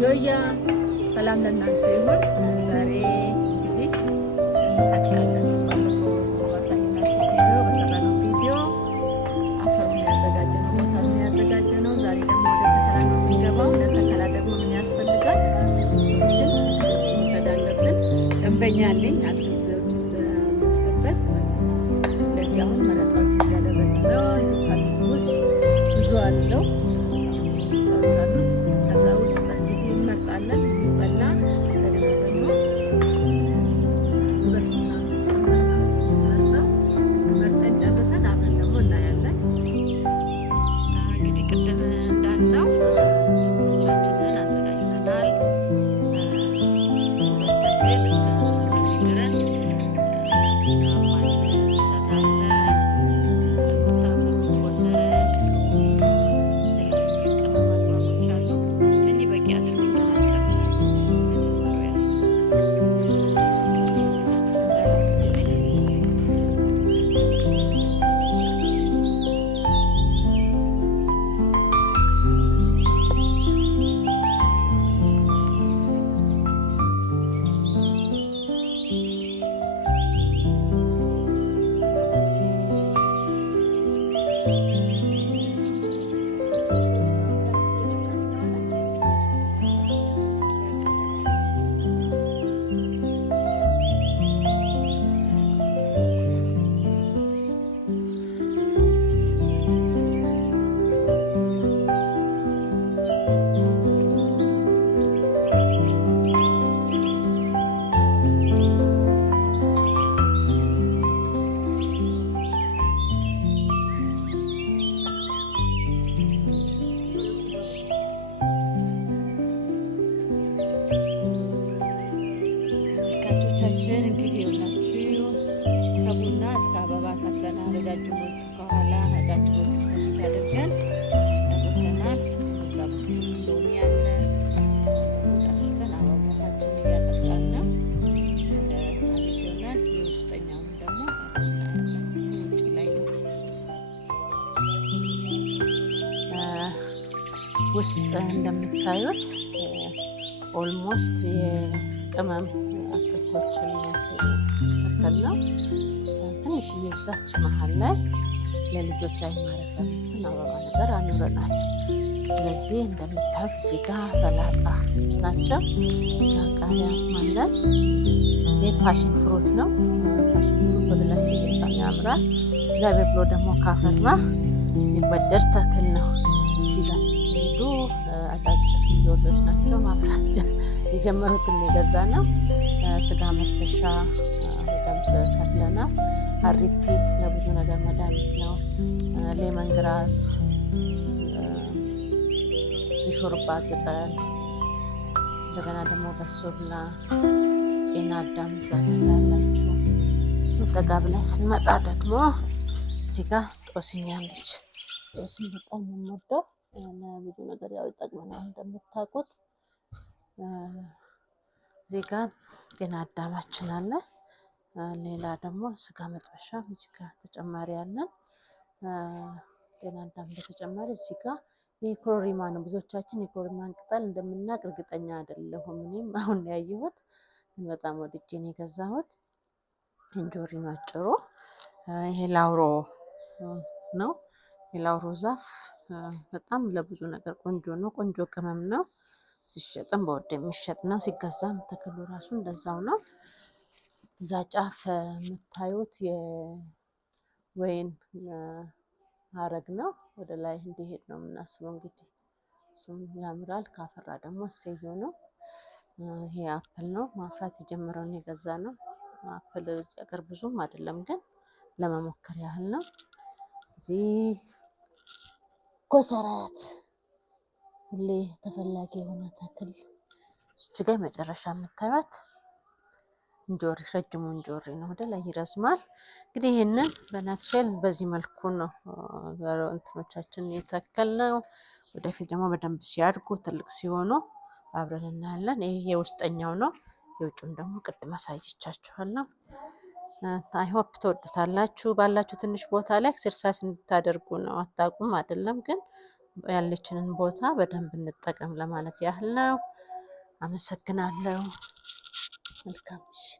ዮያ ሰላም ለእናንተ ይሁን። ዛሬ እንግዲህ እንተክላለን። ባለፈው ባሳየናችሁ ቪዲዮ በሰራነው ቪዲዮ አፈሩን ያዘጋጀነው ቦታውን ያዘጋጀነው። ዛሬ ደግሞ ወደ ተከላ ነው የምንገባው። ለተከላ ደግሞ ምን ያስፈልጋል? አትክልቶችን መውሰድ አለብን። ደንበኛ ያለኝ አትክልቶችን ወስድበት። ለዚህ አሁን መረጣዎችን እያደረግን ነው። እዚህ ውስጥ ብዙ አለው ቻችን እንግዲህ የሆናችሁ ከቡና እስከ አበባ ተክለና ረጃጅሞቹ ከኋላ ረጃጅሞቹ ከፊት አድርገን ጨርሰናል። እዛ በኩል ሎሚ ያለ ጨርሰን አበባታችን እያጠጣን ነው። አሪፍ ይሆናል። የውስጠኛውን ደግሞ ውጭ ላይ ነው። ውስጥ እንደምታዩት ኦልሞስት የቅመም አትክልቶችን ተከል ነው። ትንሽ እየዛች መሀል ላይ ለልጆች ላይ ማረፊያችን አበባ ነገር አኑረናል። ስለዚህ እንደምታዩት እዚህ ጋር ሰላጣዎች ናቸው። ቃሪያ ማለት የፓሽን ፍሩት ነው። ፓሽን ፍሩት ወደ ላይ ሲገባ ያምራል። እግዚአብሔር ብሎ ደግሞ ካፈራ የሚወደድ ተክል ነው። እዚህ ጋር ስትሄዱ አጫጭር ጆሮች ናቸው ማፍራት የጀመሩትን የገዛ ነው። ስጋ መጥበሻ በደንብ ተክለናል። ሀሪቲ ለብዙ ነገር መድኃኒት ነው። ሌመን ግራስ፣ የሾርባ ቅጠል፣ እንደገና ደግሞ በሶብላ፣ ጤና አዳም ዛላላችሁ ጠጋ ብለን ስንመጣ ደግሞ እዚህ ጋር ጦስኝ አለች። ጦስኝ በጣም የምወደው ለብዙ ነገር ያው ይጠቅመናል እንደምታውቁት። እዚህ ጋር ጤና አዳማችን አለ። ሌላ ደግሞ ስጋ መጥበሻ እዚህ ጋር ተጨማሪ አለን። ጤና አዳም በተጨማሪ እዚህ ጋር የኮሪማ ነው። ብዙዎቻችን የኮሪማን ቅጠል እንደምናውቅ እርግጠኛ አይደለሁም። እኔም አሁን ያየሁት ግን በጣም ወድጄ ነው የገዛሁት። እንጆሪ ማጭሮ፣ ይሄ ላውሮ ነው። የላውሮ ዛፍ በጣም ለብዙ ነገር ቆንጆ ነው። ቆንጆ ቅመም ነው። ሲሸጥም በወድ የሚሸጥ ነው። ሲገዛም ተክሉ ራሱ እንደዛው ነው። እዛ ጫፍ የምታዩት የወይን ሀረግ ነው። ወደ ላይ እንዲሄድ ነው የምናስበው። እንግዲህ እሱም ያምራል። ካፈራ ደግሞ እሰየው ነው። ይሄ አፕል ነው። ማፍራት የጀመረውን የገዛ ነው። አፕል ሀገር ብዙም አይደለም ግን ለመሞከር ያህል ነው። እዚህ ኮሰረት ሁሌ ተፈላጊ የሆነ ተክል። እዚህ ጋር መጨረሻ የምታዩት እንጆሪ፣ ረጅሙ እንጆሪ ነው። ወደ ላይ ይረዝማል። እንግዲህ ይሄንን በናትሸል በዚህ መልኩ ነው እንትኖቻችን የተከልነው። ወደፊት ደግሞ በደንብ ሲያድጉ ትልቅ ሲሆኑ አብረን እናያለን። ይሄ የውስጠኛው ነው። የውጭውን ደግሞ ቅድም አሳይቻችኋለሁ። አይ ሆፕ ትወዱታላችሁ። ባላችሁ ትንሽ ቦታ ላይ ኤክሰርሳይዝ እንድታደርጉ ነው። አታውቁም አይደለም፣ ግን ያለችንን ቦታ በደንብ እንጠቀም ለማለት ያህል ነው። አመሰግናለሁ። መልካም ምሽት።